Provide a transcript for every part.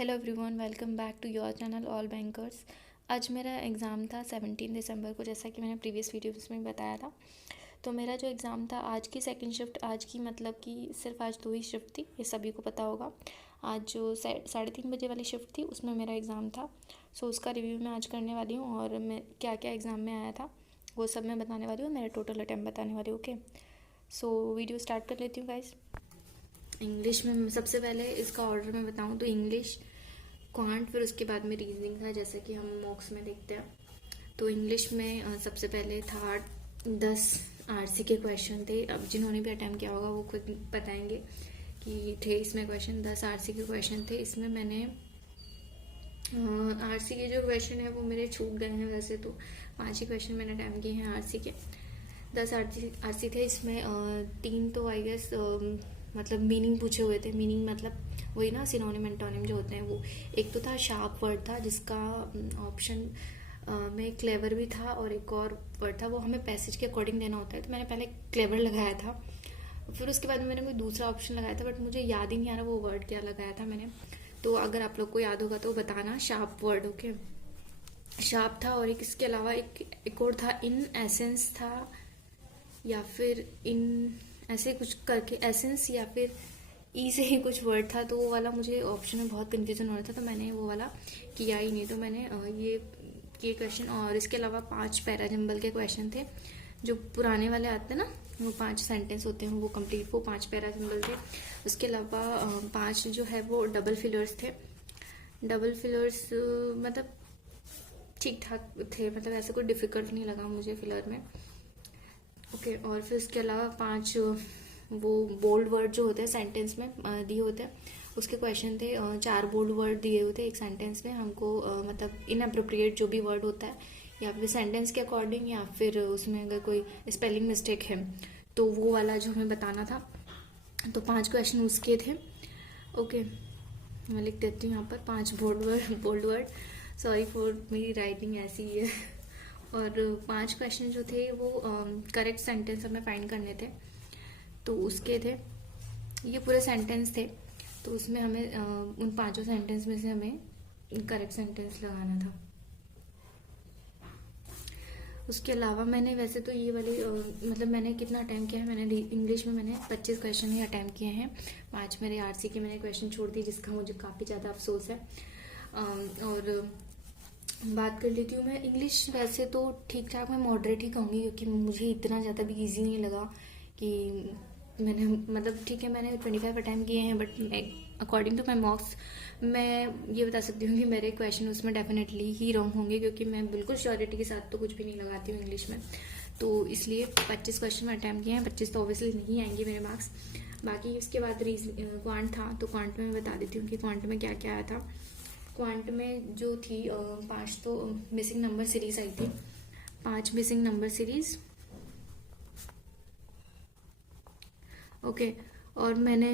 Hello everyone, welcome back to your channel all bankers. आज मेरा exam था 17 दिसंबर को, जैसा कि मैंने प्रीवियस वीडियोस में बताया था। तो मेरा जो एग्ज़ाम था आज की सेकंड शिफ्ट, आज की मतलब कि सिर्फ आज 2 ही शिफ्ट थी, ये सभी को पता होगा। आज जो 3:30 बजे वाली शिफ्ट थी उसमें मेरा एग्ज़ाम था। सो उसका रिव्यू मैं आज करने वाली हूँ और मैं क्या क्या एग्ज़ाम में आया था वो सब मैं बताने वाली हूँ, मेरा टोटल अटैम्प्ट बताने वाली हूँ। ओके, सो वीडियो स्टार्ट कर लेती हूँ गाइस। इंग्लिश में सबसे पहले इसका ऑर्डर में बताऊँ तो इंग्लिश, क्वांट, फिर उसके बाद में रीजनिंग था, जैसे कि हम मॉक्स में देखते हैं। तो इंग्लिश में सबसे पहले था 10 आरसी के क्वेश्चन थे। अब जिन्होंने भी अटैम्प्ट किया होगा वो खुद बताएंगे कि थे इसमें क्वेश्चन। 10 आरसी के क्वेश्चन थे। इसमें मैंने आरसी के जो क्वेश्चन है वो मेरे छूट गए हैं, वैसे तो 5 ही क्वेश्चन मैंने अटैम्प्ट किए हैं आरसी के। 10 आरसी थे। इसमें 3 तो आई गेस मतलब मीनिंग पूछे हुए थे। मीनिंग मतलब वही ना, सिनोनिम एंटोनिम जो होते हैं वो। एक तो था शार्प वर्ड था, जिसका ऑप्शन में क्लेवर भी था, और एक और वर्ड था वो हमें पैसेज के अकॉर्डिंग देना होता है। तो मैंने पहले क्लेवर लगाया था, फिर उसके बाद मैंने कोई दूसरा ऑप्शन लगाया था, बट मुझे याद ही नहीं आ रहा वो वर्ड क्या लगाया था मैंने। तो अगर आप लोग को याद होगा तो बताना। शार्प वर्ड, ओके, शार्प था। और एक इसके अलावा एक और था, इन एसेंस था, या फिर इन ऐसे कुछ करके, एसेंस या फिर ई से ही कुछ वर्ड था। तो वो वाला मुझे ऑप्शन में बहुत कंफ्यूजन हो रहा था, तो मैंने वो वाला किया ही नहीं। तो मैंने ये क्वेश्चन, और इसके अलावा 5 पैराजंबल के क्वेश्चन थे जो पुराने वाले आते हैं ना, वो 5 सेंटेंस होते हैं वो कंप्लीट, वो 5 पैराजंबल थे। उसके अलावा 5 जो है वो डबल फिलर्स थे। डबल फिलर्स मतलब ठीक ठाक थे, मतलब ऐसा कोई डिफिकल्ट नहीं लगा मुझे फिलर में। ओके, और फिर उसके अलावा 5 वो बोल्ड वर्ड जो होते हैं सेंटेंस में दिए होते हैं, उसके क्वेश्चन थे। 4 बोल्ड वर्ड दिए होते हैं एक सेंटेंस में हमको, मतलब इनअप्रोप्रिएट जो भी वर्ड होता है, या फिर सेंटेंस के अकॉर्डिंग, या फिर उसमें अगर कोई स्पेलिंग मिस्टेक है तो वो वाला जो हमें बताना था। तो 5 क्वेश्चन उसके थे। ओके, मैं लिख देती हूँ यहाँ पर 5 बोल्ड वर्ड। सॉरी फॉर मेरी राइटिंग ऐसी ही है। और 5 क्वेश्चन जो थे वो करेक्ट सेंटेंस हमें फाइंड करने थे। तो उसके थे, ये पूरे सेंटेंस थे, तो उसमें हमें उन 5 सेंटेंस में से हमें करेक्ट सेंटेंस लगाना था। उसके अलावा मैंने वैसे तो ये वाली मतलब मैंने कितना अटैम्प्ट किया है, मैंने इंग्लिश में मैंने 25 क्वेश्चन ही अटैम्प्ट किए हैं। 5 मेरे आरसी के मैंने क्वेश्चन छोड़ दिए, जिसका मुझे काफ़ी ज़्यादा अफसोस है। और बात कर लेती हूँ मैं इंग्लिश, वैसे तो ठीक ठाक, मैं मॉडरेट ही कहूँगी, क्योंकि मुझे इतना ज़्यादा भी इजी नहीं लगा कि मैंने, मतलब ठीक है मैंने 25 अटैम्प्ट किए हैं, but according to my marks मैं ये बता सकती हूँ कि मेरे क्वेश्चन उसमें डेफिनेटली ही रॉन्ग होंगे, क्योंकि मैं बिल्कुल श्योरिटी के साथ तो कुछ भी नहीं लगाती हूँ इंग्लिश में। तो इसलिए 25 क्वेश्चन में अटैम्प्ट किए हैं, 25 तो ऑब्वियसली नहीं आएंगे मेरे मार्क्स। बाकी उसके बाद क्वांट था, तो क्वांट में मैं बता देती हूँ कि क्वांट में क्या क्या आया था। क्वांट में जो थी 5 तो मिसिंग नंबर सीरीज आई थी, 5 मिसिंग नंबर सीरीज। ओके, और मैंने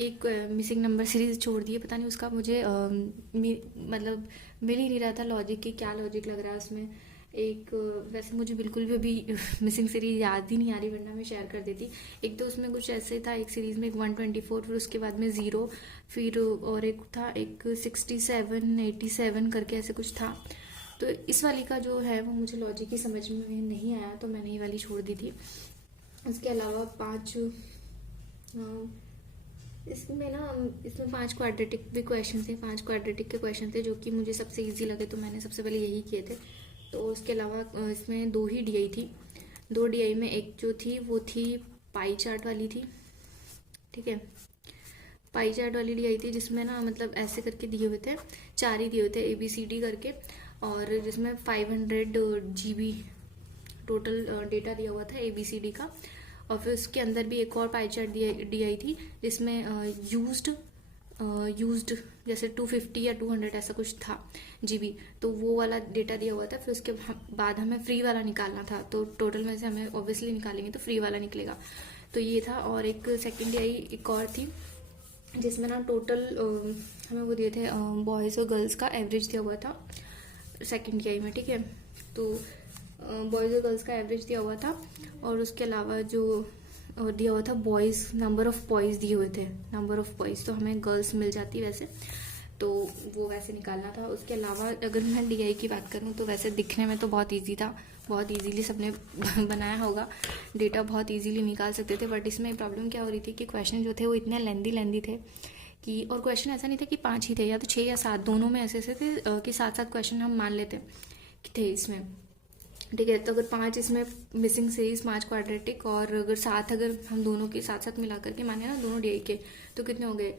एक मिसिंग नंबर सीरीज छोड़ दी है, पता नहीं उसका मुझे मतलब मिल ही नहीं रहा था लॉजिक की, क्या लॉजिक लग रहा है उसमें। एक वैसे मुझे बिल्कुल भी अभी मिसिंग सीरीज याद ही नहीं आ रही, वरना मैं शेयर कर देती। एक तो उसमें कुछ ऐसे था, एक सीरीज में 124, फिर उसके बाद में 0, फिर और एक था एक 67 87 करके ऐसे कुछ था। तो इस वाली का जो है वो मुझे लॉजिक ही समझ में नहीं आया, तो मैंने ये वाली छोड़ दी थी। उसके अलावा 5 इसमें 5 क्वाड्रेटिक भी क्वेश्चन थे, 5 क्वाड्रेटिक के क्वेश्चन थे जो कि मुझे सबसे इजी लगे, तो मैंने सबसे पहले यही किए थे। तो उसके अलावा इसमें 2 ही डीआई थी। 2 डीआई में एक जो थी वो थी पाई चार्ट वाली थी, ठीक है, पाई चार्ट वाली डीआई थी, जिसमें ना मतलब ऐसे करके दिए हुए थे, 4 ही दिए हुए थे ABCD करके, और जिसमें 500 GB टोटल डेटा दिया हुआ था ABCD का। और फिर उसके अंदर भी एक और पाई चार्ट दी आई थी, जिसमें यूज्ड जैसे 250 या 200 ऐसा कुछ था GB, तो वो वाला डेटा दिया हुआ था। फिर उसके बाद हमें फ्री वाला निकालना था, तो टोटल में से हमें ऑब्वियसली निकालेंगे तो फ्री वाला निकलेगा। तो ये था। और एक सेकेंड आई एक और थी, जिसमें ना टोटल हमें वो दिए थे बॉयज़ और गर्ल्स का एवरेज दिया हुआ था सेकेंड आई में, ठीक है। तो बॉयज़ और गर्ल्स का एवरेज दिया हुआ था, और उसके अलावा जो दिया हुआ था बॉयज़, नंबर ऑफ बॉयज़ दिए हुए थे, नंबर ऑफ बॉयज़, तो हमें गर्ल्स मिल जाती वैसे। तो वो वैसे निकालना था। उसके अलावा अगर मैं डीआई की बात करूँ तो वैसे दिखने में तो बहुत ईजी था, बहुत इजीली सबने बनाया होगा, डेटा बहुत इजीली निकाल सकते थे। बट इसमें प्रॉब्लम क्या हो रही थी कि क्वेश्चन जो थे वो इतने लेंदी थे कि, और क्वेश्चन ऐसा नहीं था कि 5 ही थे या तो 6 या 7, दोनों में ऐसे थे कि 7 क्वेश्चन हम मान लेते कि थे इसमें, ठीक है। तो अगर 5 इसमें मिसिंग सीरीज, 5 क्वाड्रेटिक, और अगर 7 अगर हम दोनों के साथ साथ मिला करके माने ना दोनों डीआई के, तो कितने हो गए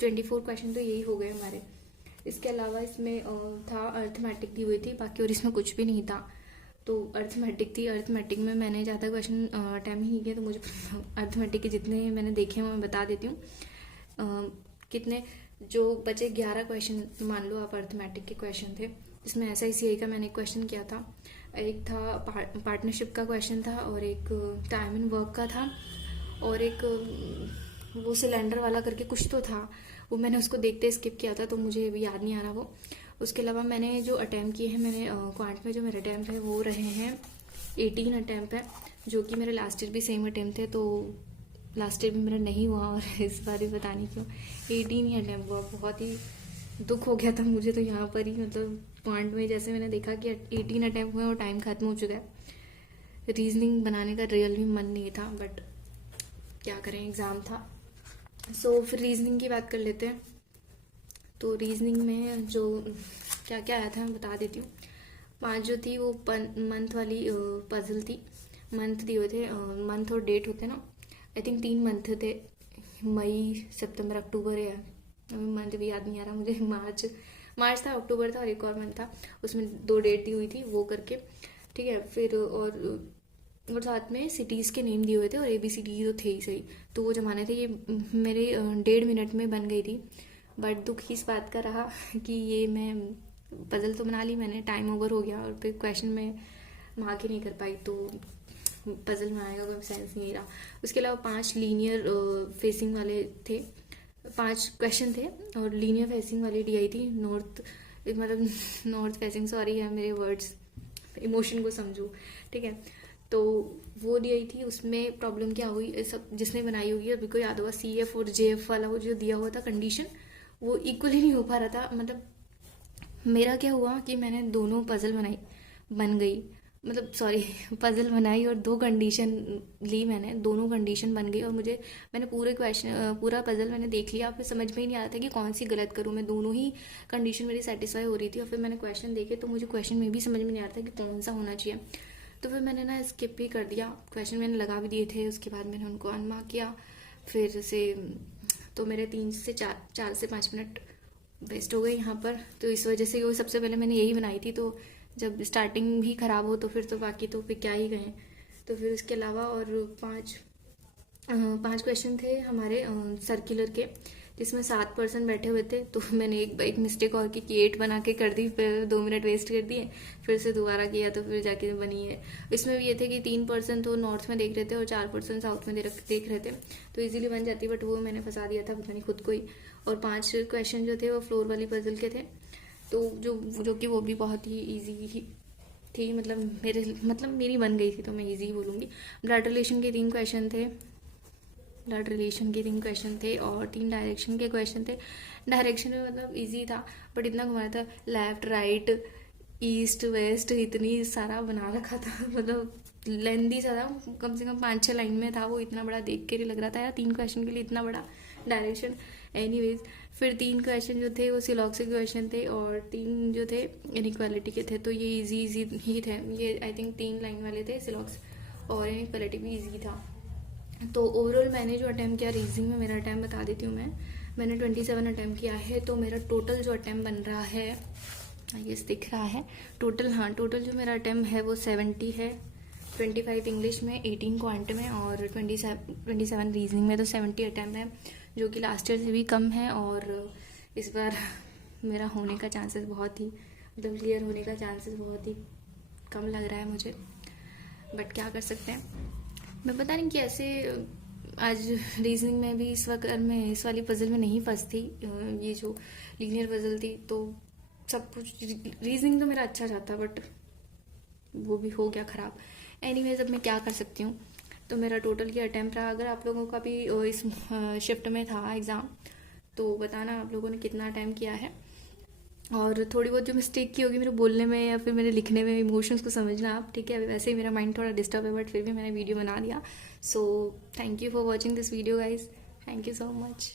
24 क्वेश्चन तो यही हो गए हमारे। इसके अलावा इसमें था अर्थमेटिक दी हुई थी बाकी, और इसमें कुछ भी नहीं था। तो अर्थमेटिक थी, अर्थमेटिक में मैंने ज़्यादा क्वेश्चन टाइम ही नहीं किया, तो मुझे अर्थमेटिक के जितने मैंने देखे हैं मैं बता देती हूँ। कितने जो बचे 11 क्वेश्चन मान लो आप अर्थमेटिक के क्वेश्चन थे। इसमें SICI का मैंने एक क्वेश्चन किया था, एक था पार्टनरशिप का क्वेश्चन था, और एक टाइम एंड वर्क का था, और एक वो सिलेंडर वाला करके कुछ तो था, वो मैंने उसको देखते स्किप किया था तो मुझे अभी याद नहीं आ रहा वो। उसके अलावा मैंने जो अटैम्प्ट किए हैं, मैंने क्वांट में जो मेरे अटैम्प्ट है वो रहे हैं 18 अटैम्प्ट है, जो कि मेरे लास्ट ईयर भी सेम अटैम्प्ट थे, तो लास्ट ईयर भी मेरा नहीं हुआ और इस बार भी पता नहीं क्यों 18 ही अटैम्प्ट हुआ। बहुत ही दुख हो गया था मुझे तो यहाँ पर ही, मतलब क्वांट में जैसे मैंने देखा कि 18 अटैम्प्ट हुए और टाइम खत्म हो चुका है। रीजनिंग बनाने का रियल भी मन नहीं था, बट क्या करें, एग्ज़ाम था। सो फिर रीजनिंग की बात कर लेते हैं। तो रीजनिंग में जो क्या क्या आया था मैं बता देती हूँ। 5 जो थी वो मंथ वाली पजल थी, मंथ दिए हुए थे, मंथ और डेट होते ना, आई थिंक 3 मंथ थे, मई सितंबर अक्टूबर, या मंथ भी याद नहीं आ रहा मुझे, मार्च था, अक्टूबर था, और एक और मंथ था, उसमें 2 डेट दी हुई थी वो करके, ठीक है। फिर और साथ में सिटीज़ के नेम दिए हुए थे, और ABCD तो थे ही सही, तो वो जमाने थे। ये मेरे 1.5 मिनट में बन गई थी, बट दुख इस बात का रहा कि ये मैं पजल तो बना ली मैंने, टाइम ओवर हो गया, और फिर क्वेश्चन में मार्क ही नहीं कर पाई, तो पजल में आएगा कोई सेंस नहीं रहा। उसके अलावा 5 लीनियर फेसिंग वाले थे, 5 क्वेश्चन थे, और लीनियर फेसिंग वाली DI थी, नॉर्थ फेसिंग, सॉरी है मेरे वर्ड्स, इमोशन को समझो, ठीक है। तो वो DI थी, उसमें प्रॉब्लम क्या हुई, सब जिसने बनाई होगी अभी को याद होगा, CF और JF वाला वो जो दिया हुआ था कंडीशन, वो इक्वल ही नहीं हो पा रहा था। मतलब मेरा क्या हुआ कि मैंने दोनों पजल बन गई, मतलब सॉरी पजल बनाई और 2 कंडीशन ली मैंने, दोनों कंडीशन बन गई, और मैंने पूरा पजल मैंने देख लिया, फिर समझ में ही नहीं आ रहा था कि कौन सी गलत करूँ मैं, दोनों ही कंडीशन मेरी सेटिस्फाई हो रही थी। और फिर मैंने क्वेश्चन देखे तो मुझे क्वेश्चन में भी समझ में नहीं आ रहा था कि कौन सा होना चाहिए, तो फिर मैंने ना स्किप ही कर दिया, क्वेश्चन मैंने लगा भी दिए थे, उसके बाद मैंने उनको अनमार्क किया फिर से, तो मेरे 4 से 5 मिनट वेस्ट हो गए यहाँ पर। तो इस वजह से वो सबसे पहले मैंने यही बनाई थी, तो जब स्टार्टिंग भी ख़राब हो तो फिर तो बाकी तो फिर क्या ही गए। तो फिर उसके अलावा और 5 क्वेश्चन थे हमारे सर्कुलर के, जिसमें 7 बैठे हुए थे, तो मैंने एक मिस्टेक और की कि 8 बना के कर दी, फिर 2 मिनट वेस्ट कर दिए, फिर से दोबारा किया तो फिर जाके बनी है। इसमें भी ये थे कि 3% तो नॉर्थ में देख रहे थे और 4% साउथ में देख रहे थे, तो इजीली बन जाती, बट वो मैंने फंसा दिया था पता नहीं खुद को ही। और 5 क्वेश्चन जो थे वो फ्लोर वाली पजल के थे, तो जो कि वो भी बहुत ही ईजी ही थी, मतलब मेरी बन गई थी, तो मैं ईजी बोलूँगी। ब्लड रिलेशन के 3 क्वेश्चन थे, और 3 डायरेक्शन के क्वेश्चन थे। डायरेक्शन में मतलब इजी था, बट इतना घुमाया था, लेफ्ट राइट ईस्ट वेस्ट इतनी सारा बना रखा था, मतलब लेंदी सा था, कम से कम 5-6 लाइन में था वो, इतना बड़ा देख के लग रहा था यार 3 क्वेश्चन के लिए इतना बड़ा डायरेक्शन। एनीवेज फिर 3 क्वेश्चन जो थे वो सिलॉक्स के क्वेश्चन थे, और 3 जो थे इनइक्वालिटी के थे, तो ये इजी ही थे, ये आई थिंक 3 लाइन वाले थे सिलॉक्स, और इनइक्वालिटी भी इजी था। तो ओवरऑल मैंने जो अटैम्प्ट किया रीजनिंग में, मेरा अटैम्प्ट बता देती हूँ मैंने 27 अटैम्प्ट किया है, तो मेरा टोटल जो अटैम्प्ट बन रहा है, ये दिख रहा है टोटल जो मेरा अटैम्प्ट है वो 70 है, 25 इंग्लिश में, 18 क्वांट में, और 27 रीजनिंग में, तो 70 अटैम्प्ट है, जो कि लास्ट ईयर से भी कम है। और इस बार मेरा होने का चांसेस बहुत ही, मतलब क्लियर होने का चांसेस बहुत ही कम लग रहा है मुझे, बट क्या कर सकते हैं। मैं पता नहीं कि ऐसे आज रीजनिंग में भी इस वक्त मैं इस वाली पजल में नहीं फंसती, ये जो लीनियर पजल थी, तो सब कुछ रीजनिंग तो मेरा अच्छा जाता, बट वो भी हो गया ख़राब। एनीवेज अब मैं क्या कर सकती हूँ। तो मेरा टोटल ये अटैम्प्ट रहा। अगर आप लोगों का भी इस शिफ्ट में था एग्ज़ाम, तो बताना आप लोगों ने कितना टाइम किया है, और थोड़ी बहुत जो मिस्टेक की होगी मेरे बोलने में या फिर मेरे लिखने में, इमोशंस को समझना आप, ठीक है। अभी वैसे ही मेरा माइंड थोड़ा डिस्टर्ब है, बट फिर भी मैंने वीडियो बना दिया। So thank you for watching this video guys, thank you so much.